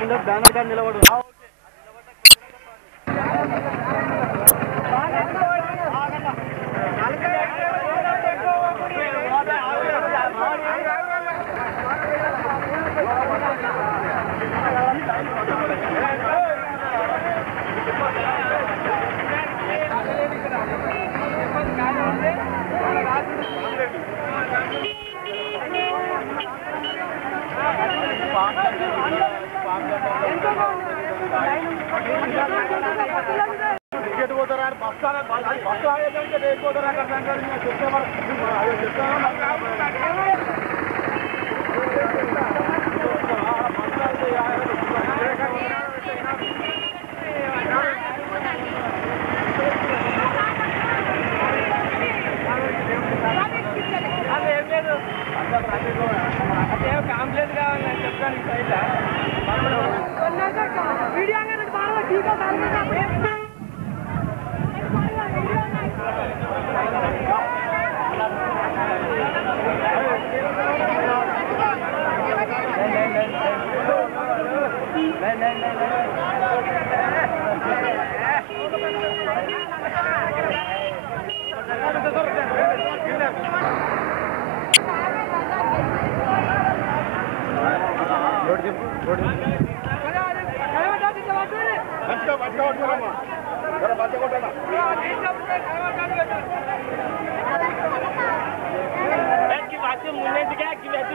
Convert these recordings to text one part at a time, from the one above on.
ముందు banner card నిలబడు. Ticket పోతారా బస్సు ఆగేదంటే రేపు పోతారా అక్కడ కాంప్లైంట్ కావాలని చెప్తాను సైడ్ వీడియో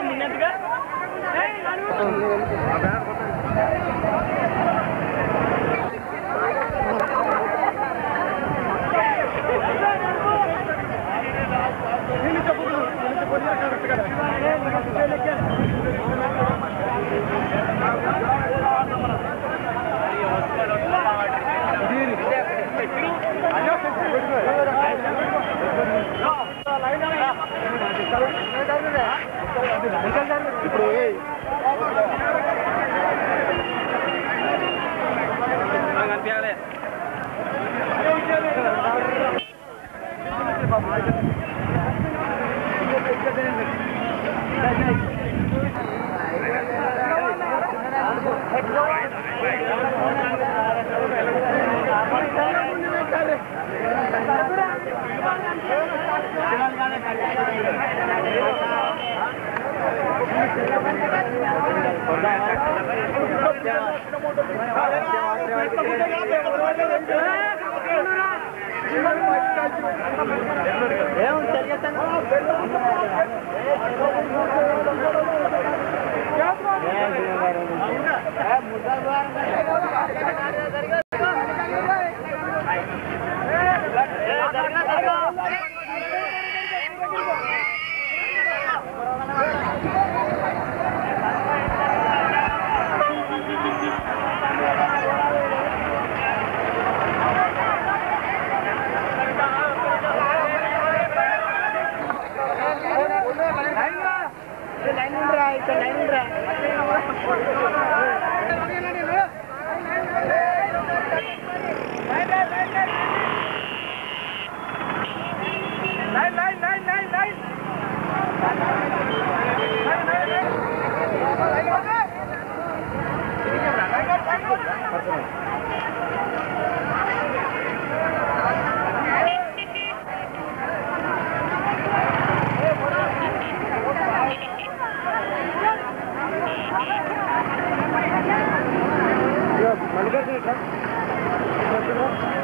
ముందుగా ఇప్పుడు కనిపించాలి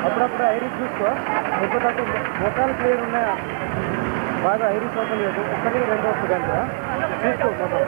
అప్పుడప్పుడు ఐరిస్ చూసుకో లేకపోతే మొత్తాలు క్లియర్ ఉన్నాయా బాగా ఐరిస్ ఓపెన్ లేదు ఒక్కరికి 2 వస్తుంది కనుక చూసుకో మొత్తం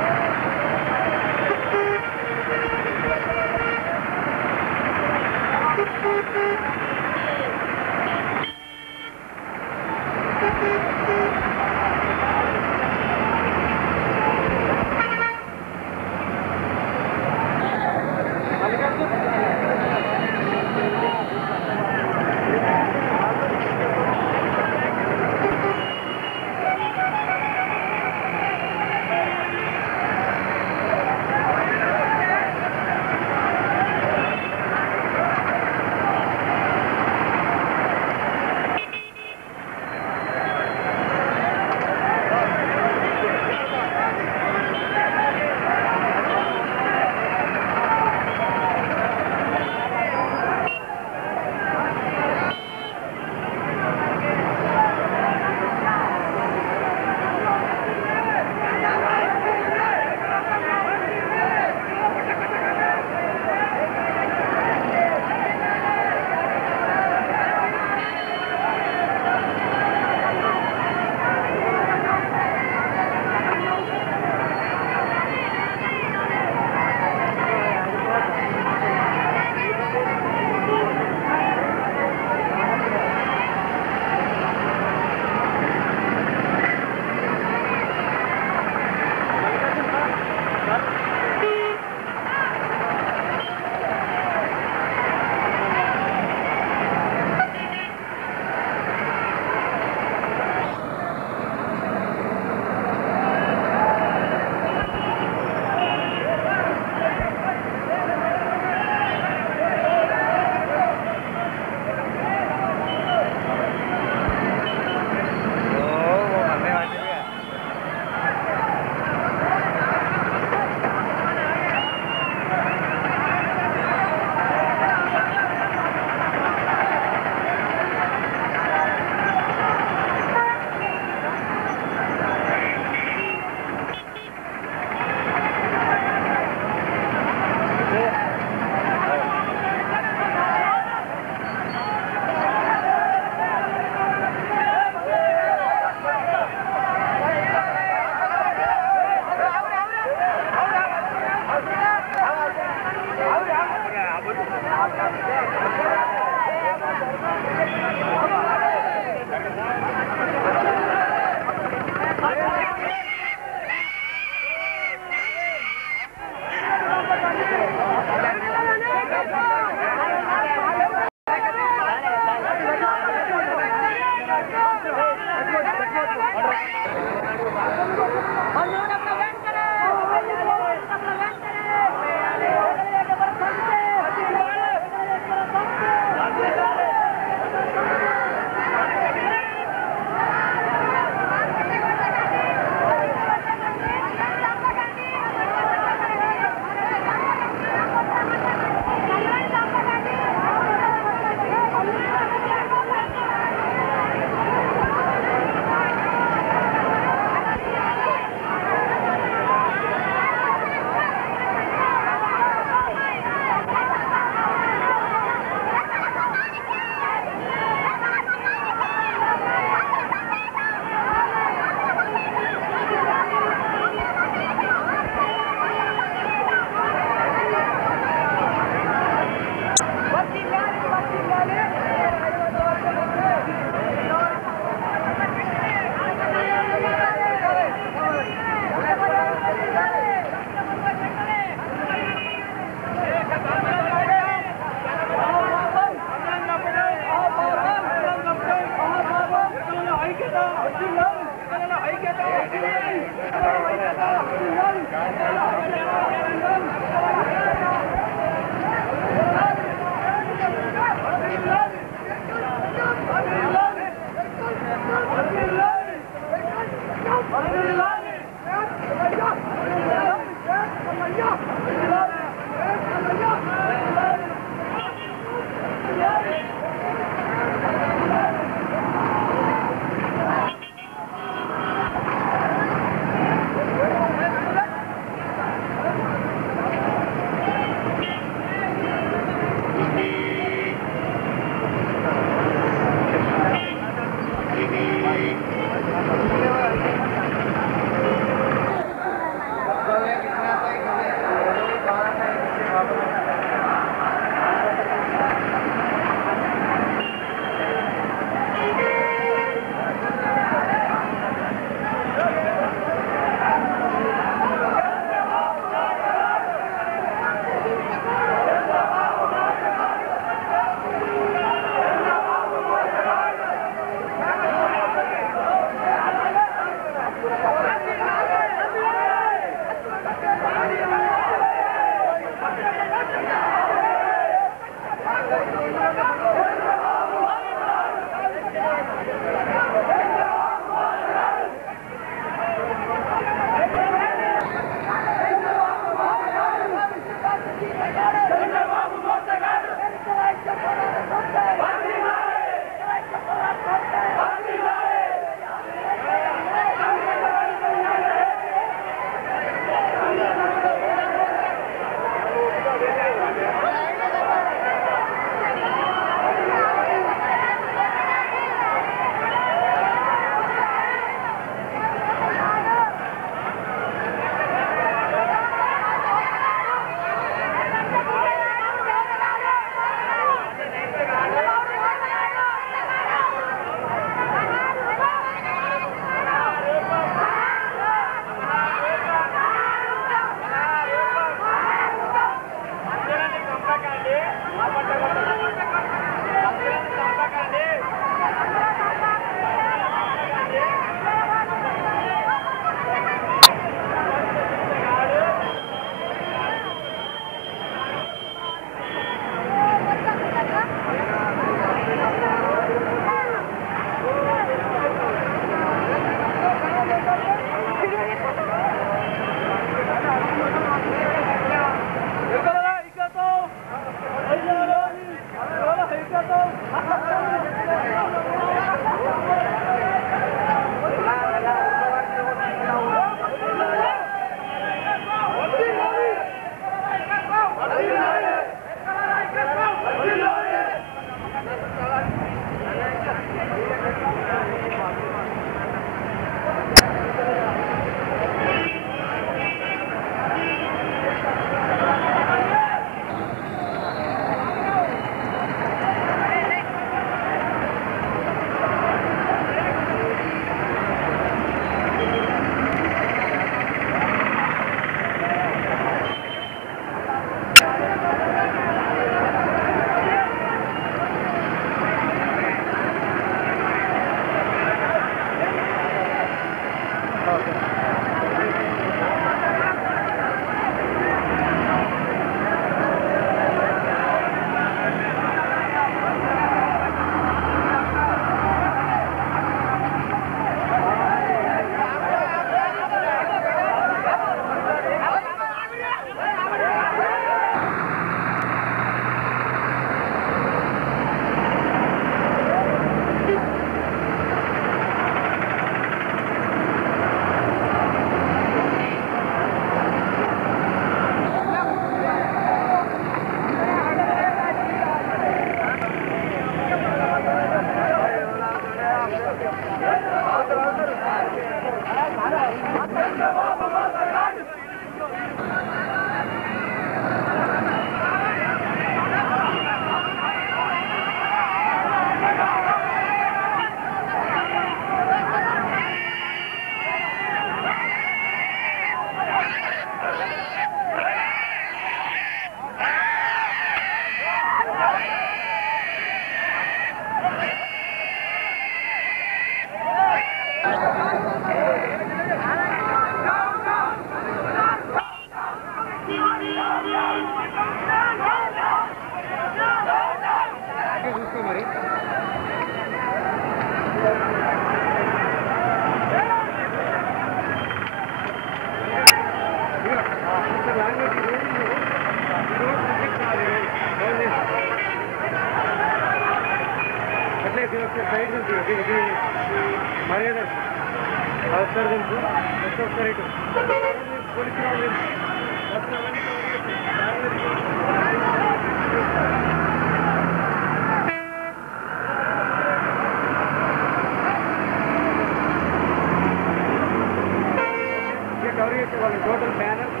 టోటల్ బ్యానర్స్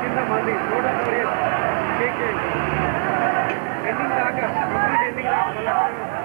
కింద మంది టోటల్ చెక్ చేయండి ఎండింగ్ దాకా కంప్లీట్ ఎండింగ్ దాకా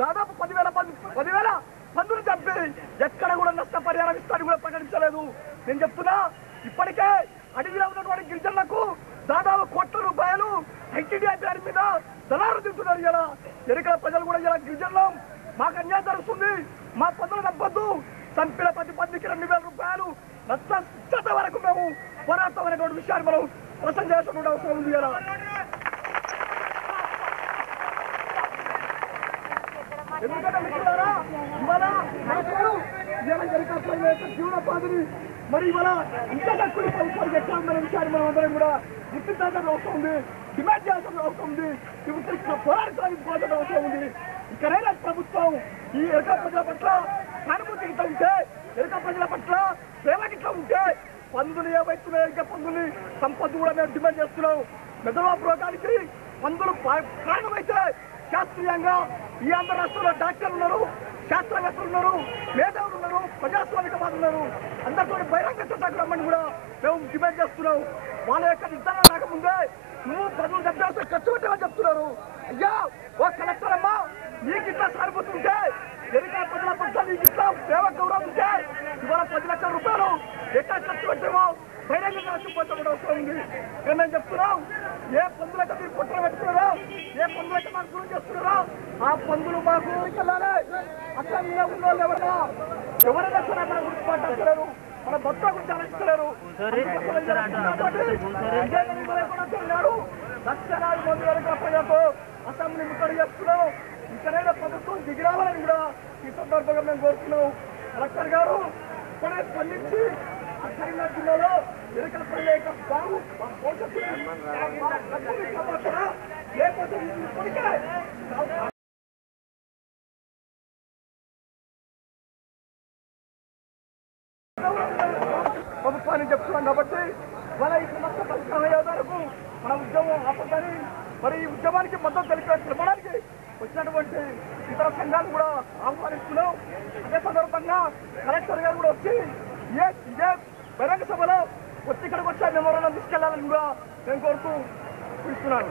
దాదాపు 10,000 పందులు చంపి ఎక్కడ కూడా నష్టపరిహారం ఇస్తాను కూడా ప్రకటించలేదు. నేను చెప్తున్నా, ఇప్పటికే అడవిలో ఉన్నటువంటి గిరిజనులకు దాదాపు కోట్ల రూపాయలు ఐటీడీఐ పేరు మీద దళారు తింటున్నారు. ఇలా ఎన్నికల ప్రజలు కూడా ఇలా గిరిజనులు మాకు అన్యాయం జరుగుతుంది, మా పందులు తప్పొద్దు, చంపిన ప్రతి పందికి 2,000 రూపాయలు నష్ట వరకు మేము పోరాటం అనేటువంటి విషయాన్ని మనం ప్రశ్న చేయాల్సిన అవసరం ఉంది. ఇలా ఎందుకంటే మిత్రులారా, ఇవాళ జీవనోపాధిని మరి ఇవాళ ఇంకా తక్కువ ప్రభుత్వానికి ఎట్లా ఉందనే విషయాన్ని మనం అందరం కూడా గుర్తించాల్సిన అవసరం ఉంది, డిమాండ్ చేయాల్సిన అవసరం ఉంది, పోరాటానికి అవసరం ఉంది. ఇక్కడైనా ప్రభుత్వం ఈ ఎరుక ప్రజల పట్ల సానుభూతి ఇట్లా ఉంటే, ఎరుక ప్రజల పట్ల ప్రేమ ఇట్లా ఉంటే, పందులు ఏవైతున్నాయో ఇంకా పందుల్ని సంపద కూడా మేము డిమాండ్ చేస్తున్నాం. మెదడు రోగానికి పందులు కారణమైతే శాస్త్రీయంగా ఈ ఆంధ్ర రాష్ట్రంలో డాక్టర్లు ఉన్నారు, శాస్త్రవేత్తలు ఉన్నారు, మేధావులు ఉన్నారు, ప్రజాస్వామికవాదులు ఉన్నారు, అందరితో బహిరంగ చట్టాకు రమ్మని కూడా మేము డిమాండ్ చేస్తున్నాం. వాళ్ళ యొక్క నిర్ధారణ రాకముందే నువ్వు పనులు డబ్బు ఖర్చు పెట్టామని చెప్తున్నారు. అయ్యా ఓ కలెక్టర్ అమ్మా, నీకు ఇట్లా సానుభూతి ఉంటే, ఎన్నికల ప్రజల పట్ల నీకు ఇట్లా ప్రేమ గౌరవం ఉంటే ఇవాళ 10 లక్షల రూపాయలు ఎట్లా ఖర్చు పెట్టామో బహిరంగంగా చూపించడం అవసరం ఉంది. మేము చెప్తున్నాం, ఏ పందులైతే మీరు పుట్టలు పెట్టుకున్నారో, ఏ పందులైతే మాకు గురి చేస్తున్నారో ఆ పందులు మాకు వెళ్ళాలి. అట్లా మీద ఉన్న వాళ్ళు ఎవరైనా సరే మన గురించి మాట్లాడలేరు, మన భర్త గురించి ఆలోచిస్తున్నారు. లక్షలాది మంది వరకు ప్రజలకు అసెంబ్లీ ముట్టడి చేస్తున్నాం. ఇక్కడైనా ప్రభుత్వం దిగిరావాలని కూడా ఈ సందర్భంగా మేము కోరుతున్నాం. కలెక్టర్ గారు ఇక్కడే స్పందించి కరీంనగర్ జిల్లాలో ఎన్నికల ప్రజల యొక్క బాగు లేకపోతే ఇప్పటికే ప్రభుత్వాన్ని చెప్తున్నాం. కాబట్టి మన ఈ సమస్య పరిష్కారం అయ్యే వరకు మన ఉద్యమం ఆపదని, మరి ఈ ఉద్యమానికి మద్దతు తెలపడానికి వచ్చినటువంటి ఇతర సంఘాలు కూడా ఆహ్వానిస్తున్నాం. అదే సందర్భంగా కలెక్టర్ గారు కూడా వచ్చి ఇదే చేయాలని కూడా నేను కోరుతూ ఇస్తున్నాను.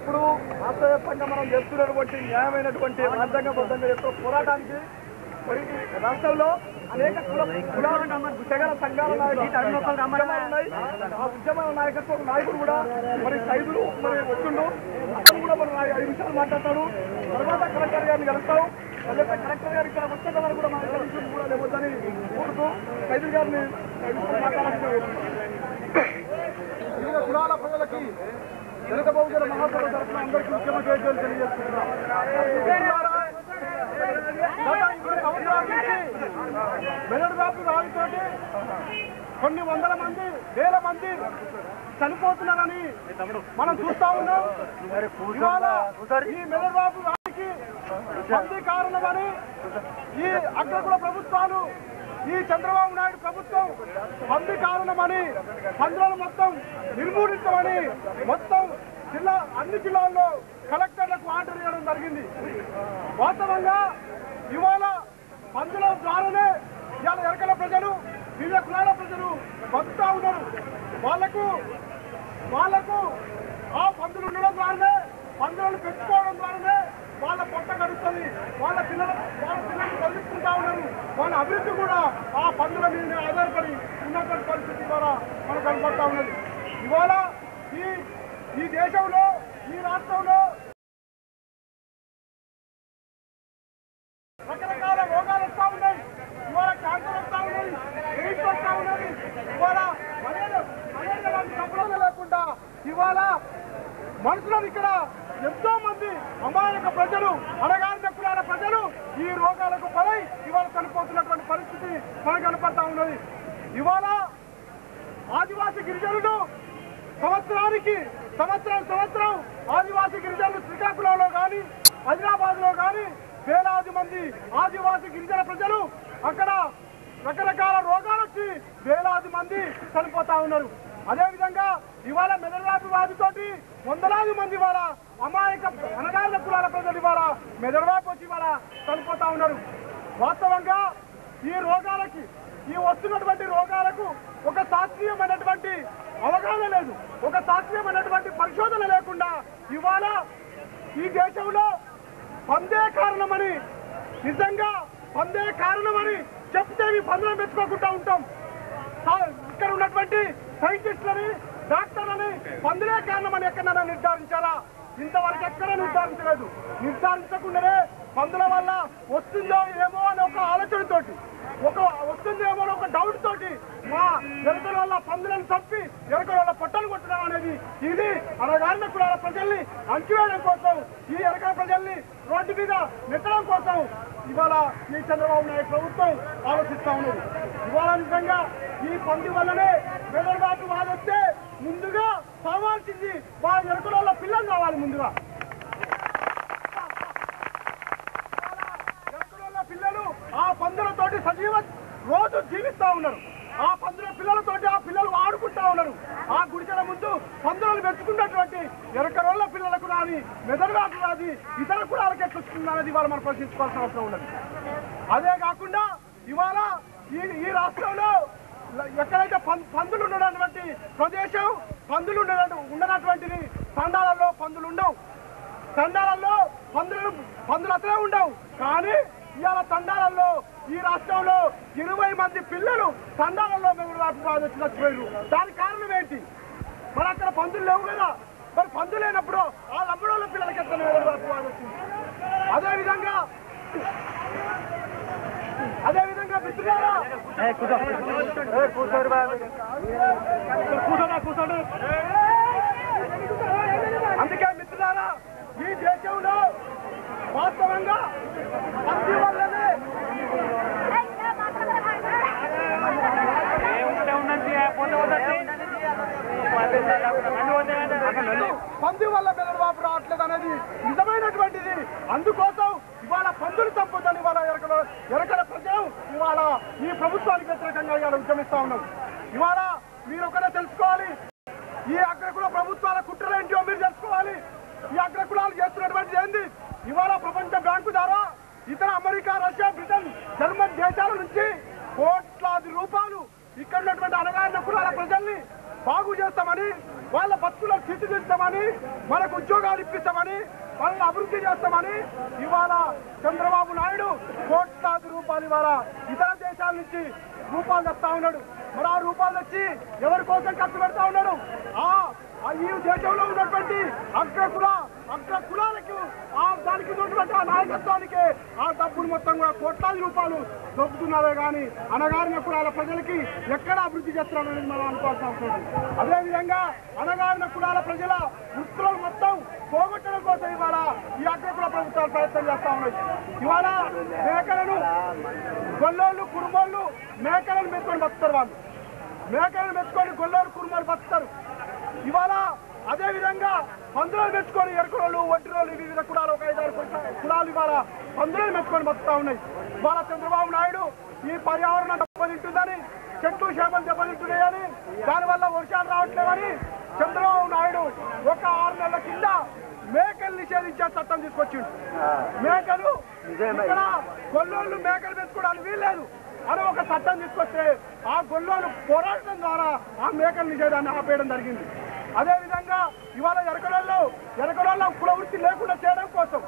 ఇప్పుడు రాష్ట్ర వ్యాప్తంగా మనం చేస్తున్నటువంటి న్యాయమైనటువంటి రాజ్యాంగబద్ధంగా యొక్క పోరాటానికి మరి రాష్ట్రంలో అనేక తెగల సంఘాల ఉన్నాయి. ఆ ఉద్యమాల నాయకత్వం నాయకుడు కూడా మరి సైదులు మరి వస్తుండు. అతను కూడా మనం 5 నిమిషాలు మాట్లాడతాడు. తర్వాత కలెక్టర్ గారిని కలుస్తాం. లేకపోతే కలెక్టర్ గారు ఇక్కడ వచ్చే కదా కూడా మన విషయం కూడా లేవద్దని కోరుతూ సైదులు గారిని మాట్లాడాల్సి వివిధ కులాల ప్రజలకి దళిత బహుజన మహాసభ తరఫున అందరికీ ముఖ్యమంత్రి తెలియజేస్తున్నాం. మెదడు వ్యాప్తి రావితోటి కొన్ని వందల మంది వేల మంది చనిపోతున్నారని మనం చూస్తా ఉన్నాం. ఇవాళ ఈ మెదడు వ్యాప్తి రావికి మంది కారణమని ఈ అగ్రకుల ప్రభుత్వాలు ఈ చంద్రబాబు నాయుడు ప్రభుత్వం మంది కారణమని పందులను మొత్తం నిర్మూలించమని మొత్తం అన్ని జిల్లాల్లో కలెక్టర్లకు ఆర్డర్ ఇవ్వడం జరిగింది. వాస్తవంగా ఇవాళ పందుల ద్వారానే ఇవాళ ఎరకల ప్రజలు వివిధ కులాల ప్రజలు బతుకుతా ఉన్నారు. వాళ్లకు ఆ పందులు ఉండడం ద్వారానే పందులను పెంచుకోవడం ద్వారానే వాళ్ళ పొట్ట గడుస్తుంది. వాళ్ళ పిల్లలు చదివించుకుంటా ఉన్నారు. వాళ్ళ అభివృద్ధి కూడా ఆ పందుల మీద ఆధారపడి ఉన్నటువంటి పరిస్థితి ద్వారా మనకు కనపడతా ఉన్నది. ఇవాళ ఈ దేశంలో ఈ రాష్ట్రంలో రకరకాల రోగాలు వస్తూ ఉన్నాయి. ఇవాళ క్యాన్సర్ వస్తూ ఉన్నది, ఎయిడ్స్ వస్తూ ఉన్నది. ఇవాళ మలేరియా లాంటి సంప్రదాయం లేకుండా ఇవాళ మనుషులను ఇక్కడ ఎంతో మంది అమాయక ప్రజలు అణగారిన కులాల ప్రజలు ఈ రోగాలకు బలై ఇవాళ చనిపోతున్నటువంటి పరిస్థితి మనకు కనపడతా ఉన్నది. ఇవాళ ఆదివాసీ గిరిజనులు సంవత్సరం ఆదివాసీ గిరిజనులు శ్రీకాకుళంలో కానీ హైదరాబాద్ లో కానీ వేలాది మంది ఆదివాసీ గిరిజన ప్రజలు అక్కడ రకరకాల రోగాలు వచ్చి వేలాది మంది చనిపోతా ఉన్నారు. అదేవిధంగా ఇవాళ మెదడువ్యాధి వ్యాధితోటి వందలాది మంది ఇవాళ అమాయక అనగారిన కులాల ప్రజలు ఇవాళ మెదడువ్యాధి వచ్చి ఇవాళ చనిపోతా ఉన్నారు. వాస్తవంగా ఈ వస్తున్నటువంటి రోగాలకు ఒక శాస్త్రీయమైనటువంటి అవగాహన లేదు, ఒక శాస్త్రీయమైనటువంటి పరిశోధన లేకుండా ఇవాళ ఈ దేశంలో పందే కారణమని నిజంగా పందే కారణమని చెప్తే పందులను పెట్టుకోకుండా ఉంటాం. ఇక్కడ ఉన్నటువంటి సైంటిస్టులని డాక్టర్లని పందులే కారణమని ఎక్కడైనా నిర్ధారించాలా? ఇంతవరకు ఎక్కడా నిర్ధారించలేదు. నిర్ధారించకుండానే పందుల వల్ల వస్తుందో ఏమో అని ఒక ఆలోచనతోటి వస్తుందేమో అని ఒక డౌట్ తోటి మా ఎరకల వల్ల పందులను చంపి ఎరకల వల్ల పొట్టలు కొట్టడం అనేది ఇది అనగారిన కులాల ప్రజల్ని అంచివేయడం కోసం, ఈ ఎరకల ప్రజల్ని రోడ్డు మీద నెట్టడం కోసం ఇవాళ ఈ చంద్రబాబు నాయుడు ప్రభుత్వం ఆలోచిస్తా ఉన్నది. ఇవాళ నిజంగా ఈ పంది వల్లనే మెదడుబాటు వాదొస్తే ముందుగా కావాల్సింది మా ఎరకల వల్ల పిల్లలు కావాలి. ముందుగా ఎరకల వల్ల పిల్లలు ఆ పందులతోటి రోజు జీవిస్తా ఉన్నారు. ఆ పందుల పిల్లలతోటి ఆ పిల్లలు ఆడుకుంటా ఉన్నారు. ఆ గుడిసెల ముందు పందులను పెంచుకున్నటువంటి ఎరకరోళ్ళ పిల్లలకు రాని మెదడుబాటు రాది ఇతర కులాలకు ఎట్లొస్తుందనేది ఇవాళ మనం ప్రశ్నించుకోవాల్సిన అవసరం ఉన్నది. అదే కాకుండా ఇవాళ ఈ రాష్ట్రంలో ఎక్కడైతే పందులు ఉండనటువంటి ప్రదేశం పందులు ఉండనటువంటిది తండాలలో పందులు ఉండవు. తండాలలో పందులు అసలే ఉండవు. కానీ ఇవాళ తండాలలో ఈ రాష్ట్రంలో 20 మంది పిల్లలు తండాలలో మెదడుబాటు వచ్చినట్టు. దానికి కారణం ఏంటి? మరి అక్కడ పందులు లేవు కదా, మరి పందు లేనప్పుడు వాళ్ళ అమ్మడోళ్ళ పిల్లలకి ఎట్లా వెలుగుబాటు వచ్చింది? అదేవిధంగా మిత్రులారా అందుకే మిత్రులారా ఈ దేశంలో వాస్తవంగా పంది వల్లనే పంది వల్ల వెలుగుబాటు రావట్లేదు అనేది నిజమైనటువంటిది. అందుకోసం ఇవాళ పందులు చంపొద్దని ఇవాళ ఎరకల ప్రజలు ఇవాళ ఈ ప్రభుత్వానికి వ్యతిరేకంగా ఇవాళ ఉద్యమిస్తా ఉన్నాం. ఇవాళ మీరు ఒకటే తెలుసుకోవాలి, ఈ అగ్రకుల ప్రభుత్వాల కుట్రలు ఏంటో మీరు తెలుసుకోవాలి. ఈ అగ్రకులాలు చేస్తున్నటువంటి ఏంది? ఇవాళ ప్రపంచ బ్యాంకు ద్వారా ఇతర అమెరికా, రష్యా, బ్రిటన్, జర్మన్ దేశాల నుంచి కోట్లాది రూపాయలు ఇక్కడ ఉన్నటువంటి అణగారిన కులాల ప్రజల్ని బాగు చేస్తామని, వాళ్ళ బతుకులను తీర్చిదిద్దామని, మనకు ఉద్యోగాలు ఇప్పిస్తామని, వాళ్ళని అభివృద్ధి చేస్తామని ఇవాళ చంద్రబాబు నాయుడు కోట్లాది రూపాయలు ఇవాళ ఇతర దేశాల నుంచి రూపాయలు తెస్తా ఉన్నాడు. మరి ఆ రూపాయలు వచ్చి ఎవరి కోసం ఖర్చు పెడతా ఉన్నాడు? ఈ దేశంలో ఉన్నటువంటి అగ్ర కులాలకు దానికి ఉన్నటువంటి ఆ నాయకత్వానికి ఆ డబ్బులు మొత్తం కూడా కోట్లాది రూపాయలు దొబ్బుతున్నారే కానీ అణగారిన కులాల ప్రజలకి ఎక్కడ అభివృద్ధి చేస్తున్నారనేది మనం అనుకోవాల్సిన అవసరం ఉంది. అదేవిధంగా అణగారిన కులాల ప్రజల వృత్తులను మొత్తం పోగొట్టడం కోసం ఇవాళ ఈ అగ్రకుల ప్రభుత్వాలు ప్రయత్నం చేస్తా ఉన్నాయి. ఇవాళ మేకలను గొల్లోళ్ళు, కురుమోళ్ళు మేకలను మెచ్చుకొని బతుకుతారు. వాళ్ళు మేకలను మెచ్చుకొని గొల్లోళ్ళు, కురుమోళ్ళు బతుకుతారు. ఇవాళ అదేవిధంగా పందులను మెచ్చుకొని ఎరుకురోళ్ళు, ఒంటిరోళ్ళు, వివిధ కులాలు ఒక 5-6 కులాలు ఇవాళ పందులను మెచ్చుకొని బతుకుతా ఉన్నాయి. ఇవాళ చంద్రబాబు నాయుడు ఈ పర్యావరణం దెబ్బతింటుందని, చెట్లు చేపలు దెబ్బతింటున్నాయని, దానివల్ల వర్షాలు రావట్లేదని చంద్రబాబు నాయుడు ఒక 6 నెలల కింద మేకలు నిషేధించే చట్టం తీసుకొచ్చిండు. మేకలు ఇక్కడ గొల్లోళ్ళు మేకలు పెంచుకోవడానికి వీల్లేదు అని ఒక చట్టం తీసుకొస్తే ఆ గొల్లోళ్ళు పోరాటం ద్వారా ఆ మేకల నిషేధాన్ని ఆపేయడం జరిగింది. అదేవిధంగా ఇవాళ ఎరకలలో కులవృత్తి లేకుండా చేయడం కోసం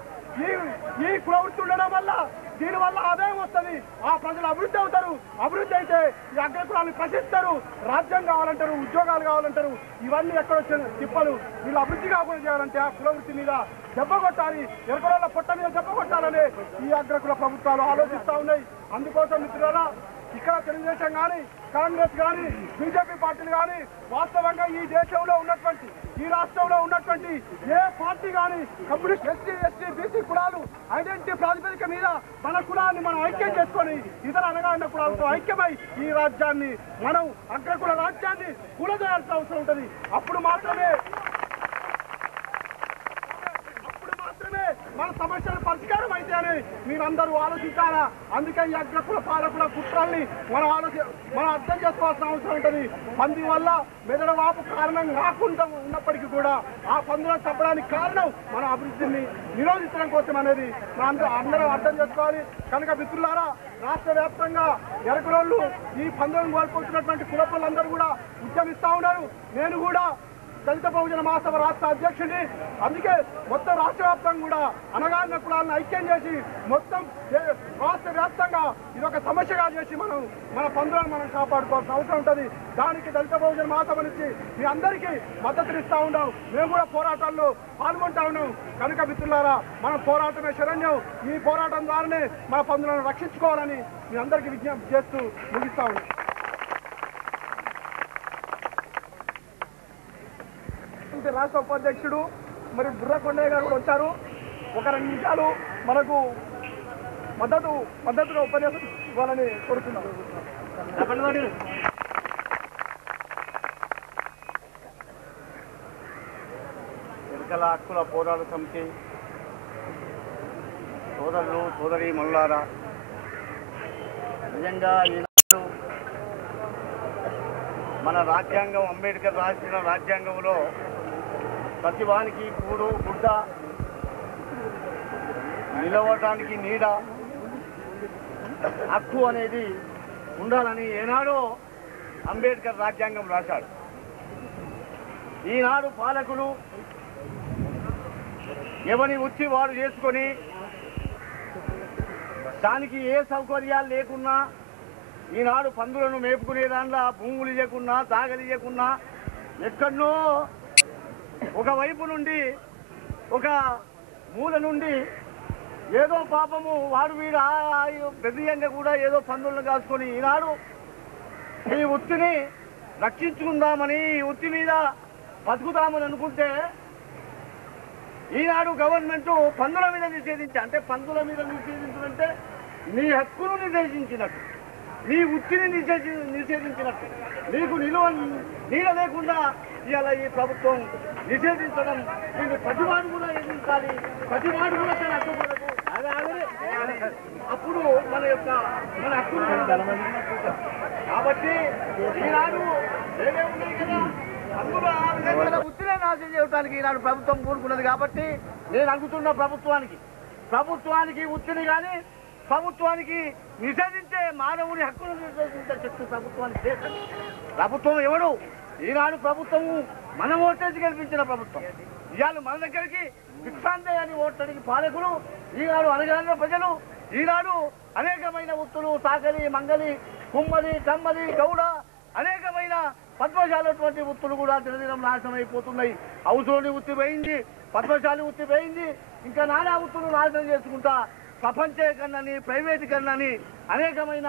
ఈ కులవృత్తి ఉండడం వల్ల దీనివల్ల ఆదాయం వస్తుంది, ఆ ప్రజలు అభివృద్ధి అవుతారు. అభివృద్ధి అయితే ఈ అగ్రకులాన్ని ప్రశ్నిస్తారు, రాజ్యం కావాలంటారు, ఉద్యోగాలు కావాలంటారు. ఇవన్నీ ఎక్కడ వచ్చిన తిప్పలు. వీళ్ళు అభివృద్ధి కాకుండా చేయాలంటే ఆ కులవృత్తి మీద దెబ్బ కొట్టాలి, ఎరకల పొట్ట మీద దెబ్బ కొట్టాలని ఈ అగ్రకుల ప్రభుత్వాలు ఆలోచిస్తూ ఉన్నాయి. అందుకోసం మిత్రులారా ఇక్కడ తెలుగుదేశం కానీ, కాంగ్రెస్ కానీ, బీజేపీ పార్టీలు కానీ వాస్తవంగా ఈ దేశంలో ఉన్నటువంటి, ఈ రాష్ట్రంలో ఉన్నటువంటి ఏ పార్టీ కానీ కమ్యూనిస్ట్, ఎస్సీ, బీసీ కులాలు ఐడెంటిటీ ప్రాతిపదిక మీద మన కులాన్ని మనం ఐక్యం చేసుకొని ఇతర అణగారిన కులాలతో ఐక్యమై ఈ రాజ్యాన్ని మనం అగ్రకుల రాజ్యాన్ని కూలదోయాల్సిన అవసరం ఉంటుంది. అప్పుడు మాత్రమే మన సమస్యలు పరిష్కారం అయితే అని మీరందరూ ఆలోచించాలా. అందుకే ఈ అగ్రకుల పాలకుల కుట్రల్ని మనం అర్థం చేసుకోవాల్సిన అవసరం ఉంటుంది. పంది వల్ల మెదడు వాపు కారణం కాకుండా ఉన్నప్పటికీ కూడా ఆ పందులను చంపడానికి కారణం మన అభివృద్ధిని నిరోధించడం కోసం అనేది అందరం అర్థం చేసుకోవాలి. కనుక మిత్రులారా రాష్ట్ర వ్యాప్తంగా ఎరకరోళ్ళు ఈ పందులను కోల్పోతున్నటువంటి కులపలందరూ కూడా ఉద్యమిస్తా ఉన్నారు. నేను కూడా దళిత బహుజన మహాసభ రాష్ట్ర అధ్యక్షుడిని. అందుకే మొత్తం రాష్ట్ర వ్యాప్తంగా కూడా అణగారిన కులాలను ఐక్యం చేసి మొత్తం రాష్ట్ర వ్యాప్తంగా ఇదొక సమస్యగా చేసి మన పందులను మనం కాపాడుకోవాల్సిన అవసరం ఉంటుంది. దానికి దళిత బహుజన మహాసభ నుంచి మీ అందరికీ మద్దతునిస్తా ఉన్నాం. మేము కూడా పోరాటాల్లో పాల్గొంటా ఉన్నాం. కనుక మిత్రులారా మన పోరాటమే శరణ్యం. ఈ పోరాటం ద్వారానే మన పందులను రక్షించుకోవాలని మీ అందరికీ విజ్ఞప్తి చేస్తూ ముగిస్తా ఉన్నాం. రాష్ట్ర ఉపాధ్యక్షుడు మరి బుర్ర కొండయ్య గారు కూడా వచ్చారు. ఒక 2 నిమిషాలు మనకు మద్దతుగా ఉపన్యాసం ఇవ్వాలని కోరుతున్నాను. ఎరకల హక్కుల పోరాట సమితి సోదరులు సోదరి మనులారా, నిజంగా ఈనాడు మన రాజ్యాంగం, అంబేద్కర్ రాసిన రాజ్యాంగంలో ప్రతివానికి కూడు గుడ్డ, నిలవటానికి నీడ, హక్కు అనేది ఉండాలని ఏనాడో అంబేద్కర్ రాజ్యాంగం రాశాడు. ఈనాడు పాలకులు ఎవరి వృత్తి వారు చేసుకొని దానికి ఏ సౌకర్యాలు లేకున్నా ఈనాడు పందులను మేపుకునే దాంట్లో భూములు ఇవ్వకున్నా, తాగలు ఇవ్వకున్నా ఎక్కడనో ఒక వైపు నుండి ఒక మూల నుండి ఏదో పాపము వాడు వీడు బెదియంగా కూడా ఏదో పందులను కాసుకొని ఈనాడు ఈ వృత్తిని రక్షించుకుందామని ఈ వృత్తి మీద బతుకుదామని అనుకుంటే ఈనాడు గవర్నమెంట్ పందుల మీద అంటే పందుల మీద నిషేధించాలంటే నీ హక్కును నిషేధించినట్టు, నీ వృత్తిని నిషేధించినట్టు, నీకు నీడ లేకుండా ఇవాళ ఈ ప్రభుత్వం నిషేధించడం, దీన్ని ప్రతివాడు కూడా ఎదిరించాలి, ప్రతివాడు కూడా తన హక్కు కొరకు అప్పుడు మన హక్కును కాబట్టి ఈనాడు ఏమేమున్నాయి కదా అందులో వృత్తినే నాశనం చేయడానికి ఈనాడు ప్రభుత్వం కోరుకున్నది. కాబట్టి నేను అడుగుతున్న ప్రభుత్వానికి వృత్తిని కానీ ప్రభుత్వానికి నిషేధించే మానవుని హక్కును నిషేధించే శక్తి ప్రభుత్వానికి ప్రభుత్వం ఎవడు? ఈనాడు ప్రభుత్వము మన ఓటేసి గెలిపించిన ప్రభుత్వం. ఇవాళ మన దగ్గరికి భిక్షాంతే అని ఓట్లడికి పాలకులు, ఈనాడు అనగానే ప్రజలు, ఈనాడు అనేకమైన వృత్తులు సాకలి, మంగలి, కుమ్మలి, కమ్మలి, గౌడ అనేకమైన పద్మశాలటువంటి వృత్తులు కూడా దినదినం నాశనం అయిపోతున్నాయి. హౌస్లోని వృత్తి పోయింది, పద్మశాలి వృత్తి పోయింది, ఇంకా నానా వృత్తులు నాశనం చేసుకుంటా ప్రపంచీకరణని, ప్రైవేటీకరణని అనేకమైన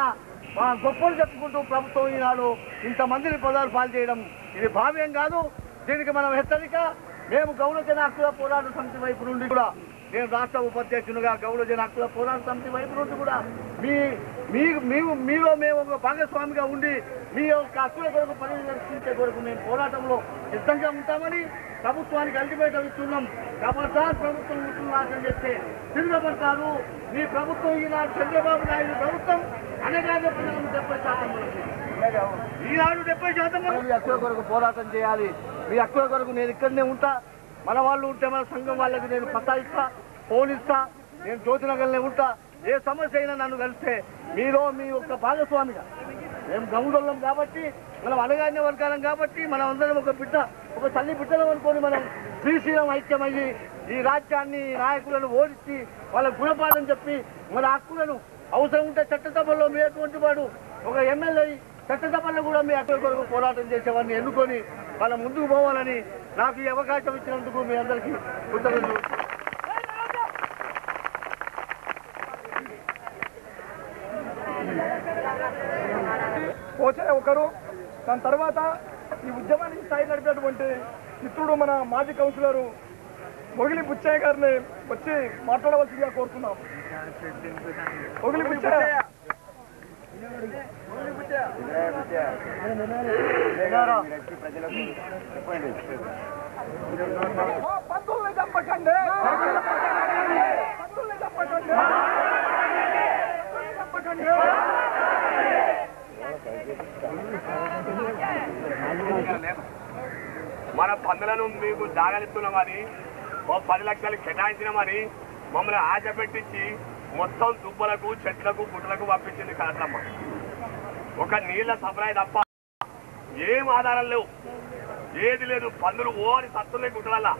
గొప్పలు చెప్పుకుంటూ ప్రభుత్వం ఈనాడు ఇంతమందిని పదాలు పాలు చేయడం ఇది భావ్యం కాదు. దీనికి మనం హెచ్చరిక. మేము గౌడ జన హక్కుల పోరాట సమితి వైపు నుండి కూడా, నేను రాష్ట్ర ఉపాధ్యక్షునిగా గౌడ జన హక్కుల పోరాట సమితి వైపు నుండి కూడా మీలో మేము ఒక భాగస్వామిగా ఉండి మీ యొక్క హక్కుల కొరకు పరిరక్షించే కొరకు మేము పోరాటంలో సిద్ధంగా ఉంటామని ప్రభుత్వానికి అల్టిమేటం ఇస్తున్నాం. కాబట్టి ప్రభుత్వం వృత్తులు నాశనం చేస్తే తిరగబడతారు. మీ ప్రభుత్వం ఈనాడు చంద్రబాబు నాయుడు ప్రభుత్వం అనగానే ప్రజలను 70% ఈనాడు 70% మీ హక్కుల కొరకు పోరాటం చేయాలి. మీ హక్కుల కొరకు నేను ఇక్కడనే ఉంటా. మన వాళ్ళు ఉంటే మన సంఘం వాళ్ళకి నేను పత్తా ఇస్తా, ఫోన్ ఇస్తా, నేను జ్యోతినగర్నే ఉంటా. ఏ సమస్య అయినా నన్ను కలిస్తే మీలో మీ యొక్క భాగస్వామిగా, మేము గౌడోళ్ళం కాబట్టి, మనం అనగానే వర్గాలం కాబట్టి, మనం అందరం ఒక తల్లి బిడ్డలం అనుకొని మనం శ్రీశీలం ఐక్యమయ్యి ఈ రాజ్యాన్ని నాయకులను ఓడించి వాళ్ళ గుణపాఠం చెప్పి మన హక్కులను అవసరం ఉంటే చట్టసభల్లో మీ అటువంటి వాడు ఒక ఎమ్మెల్యే చట్టసభల్లో కూడా మీ హక్కుల కొరకు పోరాటం చేసేవాడిని ఎన్నుకొని వాళ్ళ ముందుకు పోవాలని నాకు ఈ అవకాశం ఇచ్చినందుకు మీ అందరికీ కృతజ్ఞతలు. పోచే ఒకరు, దాని తర్వాత ఈ ఉద్యమానికి స్థాయి నడిపేటువంటి మిత్రుడు మన మాజీ కౌన్సిలరు మొగిలి బుచ్చయ్య గారిని వచ్చి మాట్లాడవలసిందిగా కోరుతున్నాం. మొగిలి బుచ్చయ్య పంతుల్ని చంపకండి, పంతుల్ని చంపకండి, చంపకండి. మన పందులను మీకు జాగనిస్తున్నామని 10 లక్షలు కేటాయించినామని మమ్మల్ని ఆశ పెట్టించి మొత్తం దుబ్బలకు, చెట్లకు, గుడ్లకు పంపించింది కలెక్టరమ్మ. ఒక నీళ్ల సప్లై తప్ప ఏం ఆధారం లేవు, ఏది లేదు. పందులు ఓరి సత్తున్నాయి గుట్టలల్లా.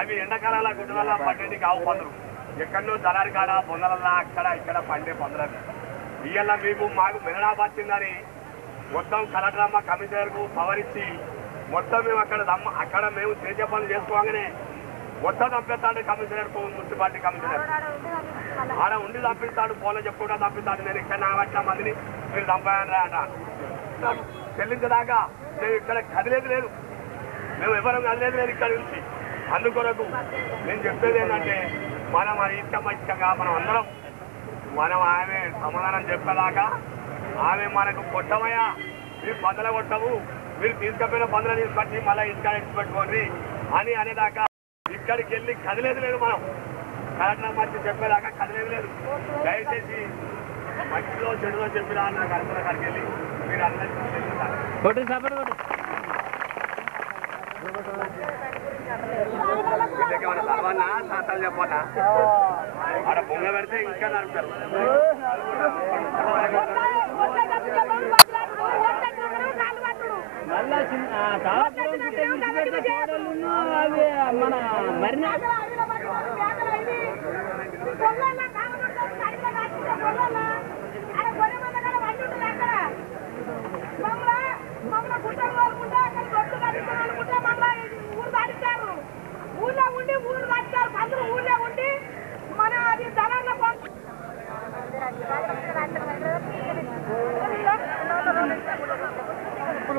అవి ఎండాకాలంలో గుట్టలల్లా పండేది కావు పందులు. ఎక్కడో దళారి కాడ బొందలల్లా అక్కడ ఇక్కడ పండే పందులని ఇవాళ మాకు మెరడా వచ్చిందని మొత్తం కలెక్టరమ్మ కమిషనర్కు పవర్ ఇచ్చి మొత్తం మేము అక్కడ మేము చేసే పనులు చేసుకోగానే మొత్తం తప్పిస్తాడు కమిషనర్కు, మున్సిపాలిటీ కమిషనర్ ఆడ ఉండి తప్పిస్తాడు, ఫోన్లో చెప్పుకుంటా తప్పిస్తాడు. నేను ఇక్కడ 4 మందిని మీరు చంపాయని అంట. చెల్లించదాకా మేము ఇక్కడ కదిలేదు లేదు, మేము ఎవరం కదిలేదు లేదు ఇక్కడ నుంచి. అందుకొరకు నేను చెప్పేది ఏంటంటే మనం అది ఇష్టంగా మనం అందరం ఆమె సమాధానం చెప్పేదాకా ఆమె మనకు కొట్టమయ్యా, మీరు పందల కొట్టము, మీరు తీసుకపోయిన పందలు తీసుకొచ్చి మళ్ళీ ఇసుక పెట్టుకోండి అని అనేదాకా ఇక్కడికి వెళ్ళి కదిలేదు లేదు. మనం కలెక్టర్ మంచి చెప్పేదాకా కదిలేదు లేదు. దయచేసి మంచిలో చెడులో చెప్పినా నాకు అనుకున్న కాడికి వెళ్ళి మీరు అందరికీ ఏమైనా సర్వన్నా శాతాలు చెప్పన్నా ఆడ పొంగ పెడితే ఇంకా నడుపుతారు. మన మరిన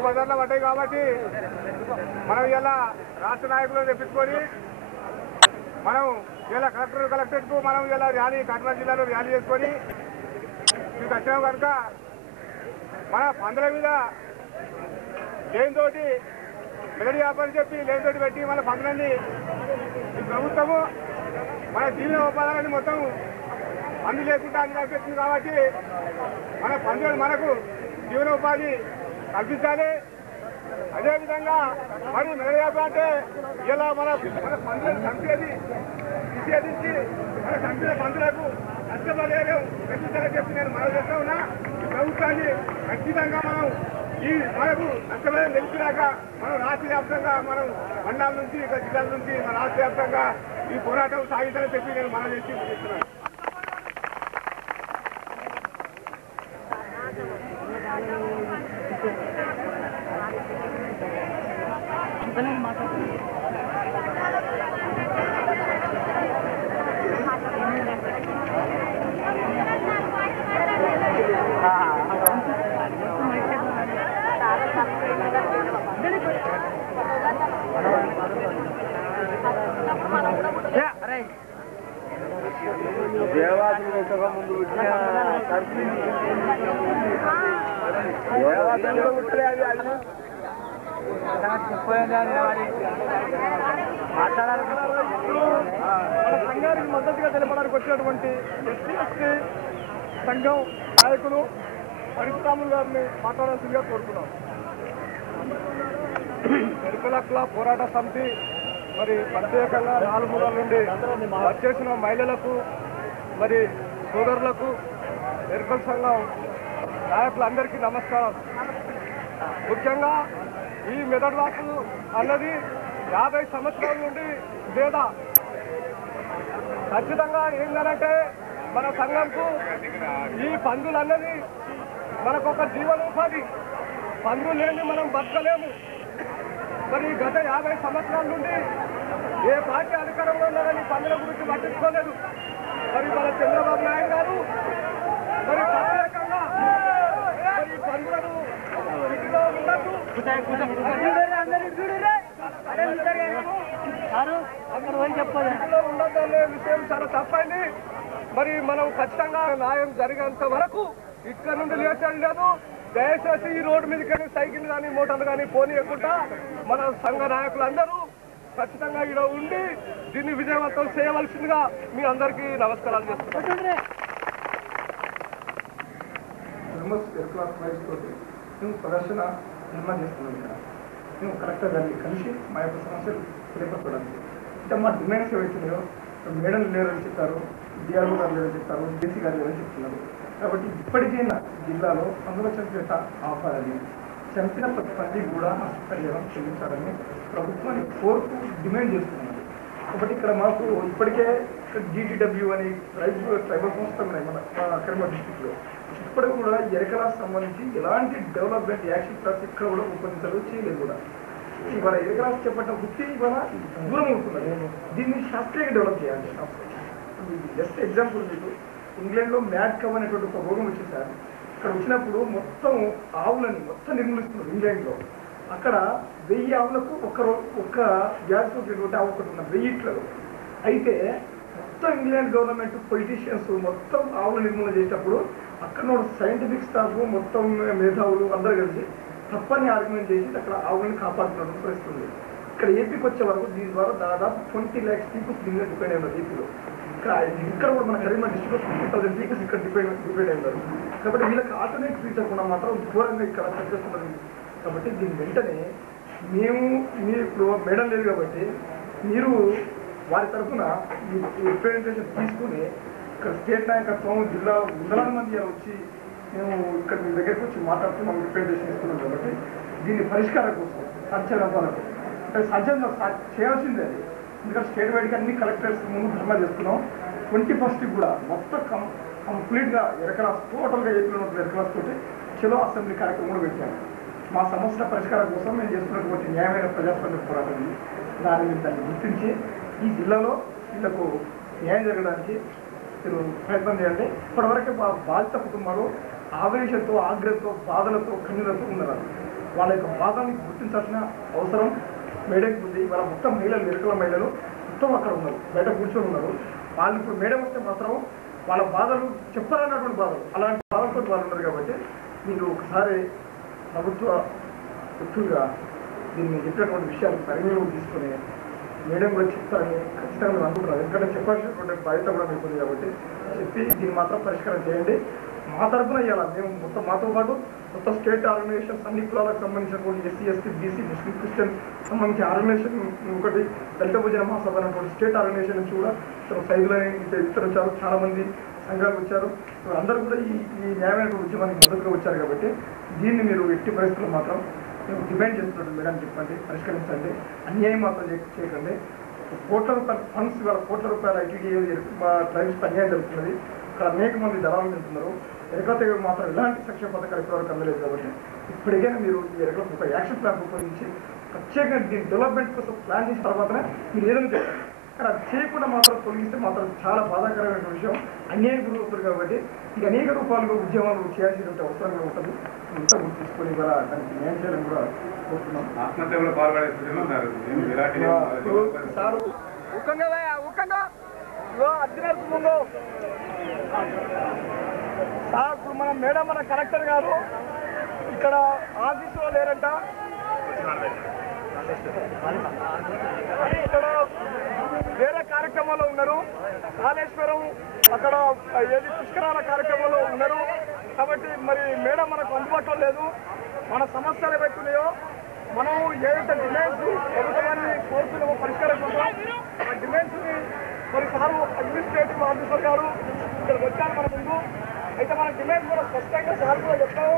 బజార్లో పడ్డాయి కాబట్టి మనం ఇలా రాష్ట్ర నాయకులను తెప్పించుకొని మనం ఇలా కలెక్టరేట్కు మనం ఇలా ర్యాలీ కాకినాడ జిల్లాలో ర్యాలీ చేసుకొని మీకు వచ్చాము కనుక మన పందుల మీద లేనితోటి మెదడి వ్యాపారం చెప్పి లేనితోటి పెట్టి మన పందులని ఈ ప్రభుత్వము మన జీవన ఉపాధాన్ని మొత్తం పందు లేకుండా అన్ని కల్పిస్తుంది కాబట్టి మన పందులు మనకు జీవన ఉపాధి కల్పించాలి. అదేవిధంగా మరి మెదడి వ్యాపారం అంటే ఇలా మన పందులను చంపేది నిషేధించి మన చంపిన పందులకు కష్టపడేది కల్పించాలని చెప్పి నేను మనం చేస్తా ఉన్నా. ఈ ప్రభుత్వాన్ని ఖచ్చితంగా మనం ఈ మనకు నష్టమైన నిలిచినాక మనం రాష్ట్ర వ్యాప్తంగా మనం మండలాల నుంచి జిల్లాల నుంచి మన రాష్ట్ర వ్యాప్తంగా ఈ పోరాటం సాగించాలని చెప్పి నేను మనం చేసి చెప్తున్నాను. దేవాదులు వేసగా ముందు మన సంఘానికి మద్దతుగా తెలపడానికి వచ్చినటువంటి ఎస్సీ సంఘం నాయకులు పరిశ్రమలు గారిని మాట్లాడాల్సిందిగా కోరుతున్నాం. ఎరుకలక్కల పోరాట సమితి మరి ప్రత్యేకంగా 4 మూలాల నుండి వచ్చేసిన మహిళలకు మరి సోదరులకు ఎరుకల సంఘం నాయకులందరికీ నమస్కారం. ముఖ్యంగా ఈ మెదడు వాసు అన్నది 50 సంవత్సరాల నుండి లేదా ఖచ్చితంగా ఏంటంటే మన సంఘంకు ఈ పందులు అన్నది మనకొక జీవనోపాధి. పందులు లేని మనం బతకలేము. మరి గత 50 సంవత్సరాల నుండి ఏ పార్టీ అధికారంలో ఉన్నారని పందుల గురించి పట్టించుకోలేదు. మరి మన చంద్రబాబు నాయుడు గారు మరి ప్రత్యేకంగా మరి పందులను ఇంట్లో ఉండద్దు ఉండద్దనే విషయం చాలా తప్పైంది. మరి మనం ఖచ్చితంగా న్యాయం జరిగేంత వరకు ఇక్కడ నుండి లేచేది లేదు. దయచేసి ఈ రోడ్డు మీద కానీ సైకిల్ కానీ మోటార్లు కానీ పోనీయకుండా మన సంఘ నాయకులందరూ ఖచ్చితంగా ఇక్కడ ఉండి దీన్ని విజయవంతం చేయవలసిందిగా మీ అందరికీ నమస్కారాలు చేస్తున్నాం. మేము ప్రదర్శన నిర్మాణం చేస్తున్నాం. ఇక్కడ మేము కలెక్టర్ గారిని కలిసి మా యొక్క సమస్యలు తెలియపరచడానికి అంటే మా డిమాండ్స్ ఏవైతున్నాయో మేడం లేరని చెప్పారు, డిఆర్ఓ గారు లేరని చెప్తారు, డీసీ గారు లేరని చెప్తున్నారు. కాబట్టి ఇప్పటికైనా జిల్లాలో అందులో చంపేట ఆపాలని, చంపిన ప్రతి పందికి కూడా నష్టపరిహారం చెల్లించాలని ప్రభుత్వాన్ని కోరుతూ డిమాండ్ చేస్తున్నారు. కాబట్టి ఇక్కడ మాకు ఇప్పటికే GTW అని ట్రైబల్ సంస్థలు ఉన్నాయి మన కరీంనగర్ డిస్ట్రిక్ట్లో. ఇప్పటికి కూడా ఎరకలకు సంబంధించి ఎలాంటి డెవలప్మెంట్ యాక్షన్ ప్లాన్స్ ఇక్కడ కూడా రూపొందించలేదు, చేయలేదు కూడా. ఇవాళ ఎరకలకు చేపట్టిన వృత్తి ఇవాళ దూరం అవుతున్నది. దీన్ని శాస్త్రీయంగా డెవలప్ చేయాలి. జస్ట్ ఎగ్జాంపుల్ మీకు ఇంగ్లాండ్లో మ్యాడ్ కవ్ అనేటువంటి ఒక రోగం వచ్చేసారు. ఇక్కడ వచ్చినప్పుడు మొత్తం ఆవులని మొత్తం నిర్మూలిస్తున్నారు ఇంగ్లాండ్లో. అక్కడ 1000 ఆవులకు ఒక్క వ్యాధితో ఆవు ఒకటి ఉన్న 1000 ఇట్లలో. అయితే మొత్తం ఇంగ్లాండ్ గవర్నమెంట్ పొలిటీషియన్స్ మొత్తం ఆవుల నిర్మూలన చేసేటప్పుడు అక్కడ సైంటిఫిక్ స్టాఫ్ మొత్తం మేధావులు అందరూ కలిసి తప్పని ఆర్గ్యుమెంట్ చేసి అక్కడ ఆవులను కాపాడుతున్నట్టు పరిస్థితుంది. ఇక్కడ ఏపీకి వచ్చే వరకు దీని ద్వారా దాదాపు 20 lakhs పీపుల్స్ దీని మీద డిపెండ్ అయినారు ఏపీలో. ఇక్కడ కూడా మన కరీంనగర్ డిస్ట్రిక్ట్ 50,000 పీపుల్స్ ఇక్కడ డిపెండ్ అయినారు. కాబట్టి వీళ్ళకి ఆల్టర్నేట్ ఫ్యూచర్ మాత్రం ఘోరంగా ఇక్కడ పనిచేస్తున్నది. కాబట్టి దీని వెంటనే మేము ఇప్పుడు మేడం లేదు కాబట్టి మీరు వారి తరఫున ఈ రిప్రజెంటేషన్ తీసుకుని ఇక్కడ స్టేట్ నాయకత్వం జిల్లా వందలాది మంది వచ్చి మేము ఇక్కడ మీ దగ్గరికి వచ్చి మాట్లాడుతున్నాం, రిప్రజెంటేషన్ ఇస్తున్నాం. కాబట్టి దీన్ని పరిష్కారం కోసం సంచలనాలకు అంటే సంచలనం చేయాల్సిందే అది. ఎందుకంటే స్టేట్ వైడ్గా అన్ని కలెక్టర్స్ ముందు ధర్నా చేస్తున్నాం. 21st కూడా మొత్తం కంప్లీట్గా ఎరకలాస్ టోటల్గా ఏపీలో ఉన్న ఎరకలాస్ తోటి చలో అసెంబ్లీ కార్యక్రమం కూడా పెట్టాము. మా సమస్యల పరిష్కారం కోసం మేము చేస్తున్నటువంటి న్యాయమైన ప్రజాస్వామ్య పోరాటం ఉంది. దాన్ని గుర్తించి ఈ జిల్లాలో వీళ్ళకు న్యాయం జరగడానికి మీరు ప్రయత్నం చేయండి. ఇప్పటివరకు బాధిత కుటుంబాలు ఆవేశంతో, ఆగ్రహంతో, బాధలతో, కన్నీళ్లతో ఉన్నారు. వాళ్ళ యొక్క బాధాన్ని గుర్తించాల్సిన అవసరం మేడంకి ఉంది. వాళ్ళ మొత్తం మహిళలు నిరుకుల మహిళలు మొత్తం అక్కడ ఉన్నారు, బయట కూర్చొని ఉన్నారు. వాళ్ళు ఇప్పుడు మేడం వస్తే మాత్రం వాళ్ళ బాధలు చెప్పాలన్నటువంటి బాధలు, అలాంటి బాధలతో వాళ్ళు ఉన్నారు. కాబట్టి మీరు ఒకసారి ప్రభుత్వ వ్యక్తులుగా దీన్ని చెప్పినటువంటి విషయాలు పరిగణలోకి తీసుకుని మేడం కూడా చెప్తారని ఖచ్చితంగా మేము అనుకుంటున్నాం. ఎందుకంటే చెప్పాల్సినటువంటి బాధ్యత కూడా మీకు ఉంది. కాబట్టి చెప్పి దీన్ని మాత్రం పరిష్కారం చేయండి. మా తరఫున ఇవ్వాలి మేము మొత్తం మాతో పాటు మొత్తం స్టేట్ ఆర్గనైజేషన్స్ అన్ని కులాలకు సంబంధించినటువంటి ఎస్సీ ఎస్టీ బీసీ ముస్లిం క్రిస్టియన్ సంబంధించిన ఆర్గనైజేషన్ ఒకటి దళిత భోజన మహాసభ అనేటువంటి స్టేట్ ఆర్గనైజేషన్ నుంచి కూడా సైదులు ఇతరు వచ్చారు, చాలా మంది సంఘాలు వచ్చారు. అందరూ కూడా ఈ న్యాయమైన ఉద్యమానికి మద్దతుగా వచ్చారు. కాబట్టి దీన్ని మీరు ఎట్టి పరిస్థితుల్లో మాత్రం మేము డిమాండ్ చేస్తున్నట్టు మేడం చెప్పండి, పరిష్కరించండి. అన్యాయం మాత్రం చేయకండి. కోట్ల రూపాయల ఫండ్స్ ఇవాళ కోట్ల రూపాయల ఐటీడీఏ ట్రైబ్స్ అన్యాయం జరుగుతున్నది. ఇక్కడ అనేక మంది దళాలు నింటున్నారు. ఎరకల తెగ మాత్రం ఎలాంటి సంక్షేమ పథకాలు ఇప్పటివరకు అందలేదు. కాబట్టి ఇప్పటికైనా మీరు ఈ ఎరకలకు ఒక యాక్షన్ ప్లాన్ రూపొందించి ప్రత్యేకంగా దీని డెవలప్మెంట్ కోసం ప్లాన్ చేసిన తర్వాతనే మీరు ఏదైనా చేస్తారు. కానీ అది చేయకుండా మాత్రం తొలగిస్తే మాత్రం చాలా బాధాకరమైన విషయం, అన్యాయం గురవుతుంది. కాబట్టి ఇది అనేక రూపాయలుగా ఉద్యమాలు చేయాల్సినటువంటి అవసరంగా ఉంటుంది. ఇంత గుర్తించుకొని ఇవాళ దానికి న్యాయం చేయాలని కూడా కోరుతున్నాం. సార్ అర్జునకు ముందు సార్ ఇప్పుడు మన మేడం మన కలెక్టర్ గారు ఇక్కడ ఆఫీసులో లేరంట. ఇక్కడ వేరే కార్యక్రమంలో ఉన్నారు. కాళేశ్వరం అక్కడ ఏది పుష్కరాల కార్యక్రమంలో ఉన్నారు. కాబట్టి మరి మేడం మనకు అందుబాటులో లేదు. మన సమస్యలు ఏవైతున్నాయో మనం ఏదైతే డిమాండ్స్ ప్రభుత్వాన్ని కోరుతున్నామో పరిష్కరించుకుంటాం. ఆ డిమాండ్స్ని మరి సారు అడ్మినిస్ట్రేటివ్ ఆఫీసర్ గారు ఇక్కడికి వచ్చారు మన ముందు. అయితే మన డిమాండ్స్ కూడా స్పష్టంగా సార్ కూడా చెప్తాము.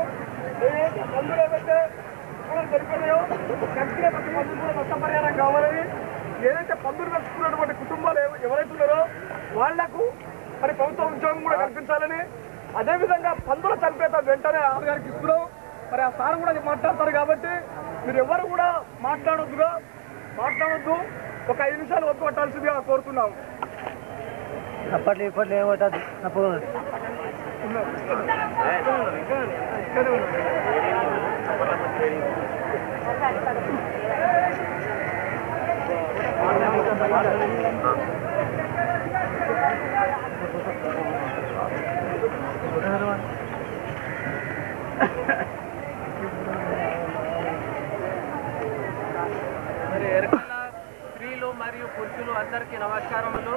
ఏదైతే మందులు ఏవైతే సరిపోయాయో కంపెనీ ప్రతి మందులు కూడా నష్టపరిహారం కావాలని, ఏదైతే పందులు పెంచుకున్నటువంటి కుటుంబాలు ఎవరైతే ఉన్నారో వాళ్లకు మరి ప్రభుత్వ ఉద్యోగం కూడా కల్పించాలని, అదేవిధంగా పందుల చనిపోతే వెంటనే ఆరుగారికి ఇస్తున్నాం. మరి ఆ సార్ కూడా మాట్లాడతారు. కాబట్టి మీరు ఎవరు కూడా మాట్లాడొద్దు. ఒక 5 నిమిషాలు వద్దు పట్టాల్సిందిగా కోరుతున్నాం. అప్పట్లో ఇప్పట్లో ఏమవుతుంది తప్పదు. మరి ఎరకల స్త్రీలు మరియు పురుషులు అందరికీ నమస్కారములు.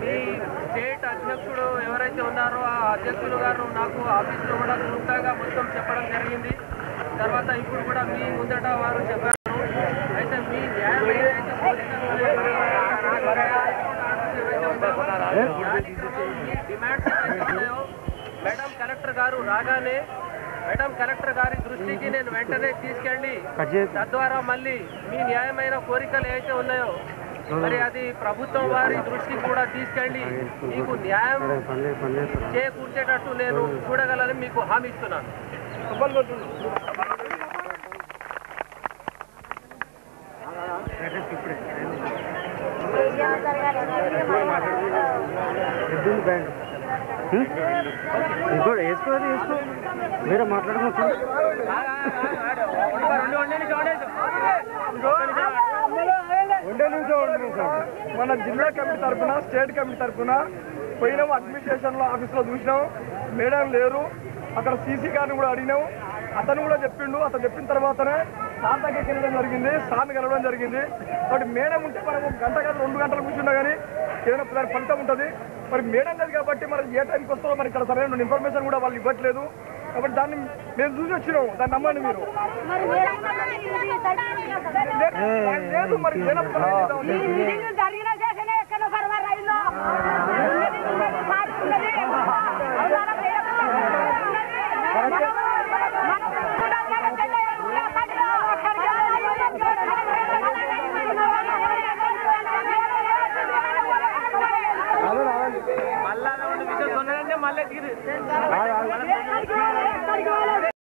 మీ స్టేట్ అధ్యక్షుడు ఎవరైతే ఉన్నారో ఆ అధ్యక్షులు గారు నాకు ఆఫీసులో కూడా క్లుప్తంగా మొత్తం చెప్పడం జరిగింది. తర్వాత ఇప్పుడు కూడా మీ ముందట వారు చెప్పారు. అయితే మీ న్యాయం ఏదైతే డిమాండ్స్ ఉన్నాయో మేడం కలెక్టర్ గారు రాగానే మేడం కలెక్టర్ గారి దృష్టికి నేను వెంటనే తీసుకెళ్ళి తద్వారా మళ్ళీ మీ న్యాయమైన కోరికలు ఏవైతే ఉన్నాయో మరి అది ప్రభుత్వం వారి దృష్టికి కూడా తీసుకెళ్ళి మీకు న్యాయం చేకూర్చేటట్టు నేను చూడగలని మీకు హామీ ఇస్తున్నాను. వేసుకో వేరే మాట్లాడుకోవచ్చు. మన జిల్లా కమిటీ తరఫున స్టేట్ కమిటీ తరఫున పోయినాము. అడ్మినిస్ట్రేషన్ లో ఆఫీస్ లో చూసినాం, మేడం లేరు. అక్కడ సీసీ గారిని కూడా అడిగినాం. అతను కూడా చెప్పిండు. అతను చెప్పిన తర్వాతనే సార్ దగ్గరికి వెళ్ళడం జరిగింది, సార్ని కలవడం జరిగింది. కాబట్టి మేడం ఉంటే మనం 1 గంట కాదు 2 గంటలు కూర్చున్నా కానీ ఏదైనా దాని ఫలితం ఉంటుంది. మరి మేడం లేదు కాబట్టి మరి ఏ టైంకి వస్తుందో మరి ఇక్కడ సరైన ఇన్ఫర్మేషన్ కూడా వాళ్ళు ఇవ్వట్లేదు. కాబట్టి దాన్ని మేము చూసి వచ్చినాం. దాన్ని నమ్మండి మీరు. లేదు మరి మళ్ళా విషయం మళ్ళీ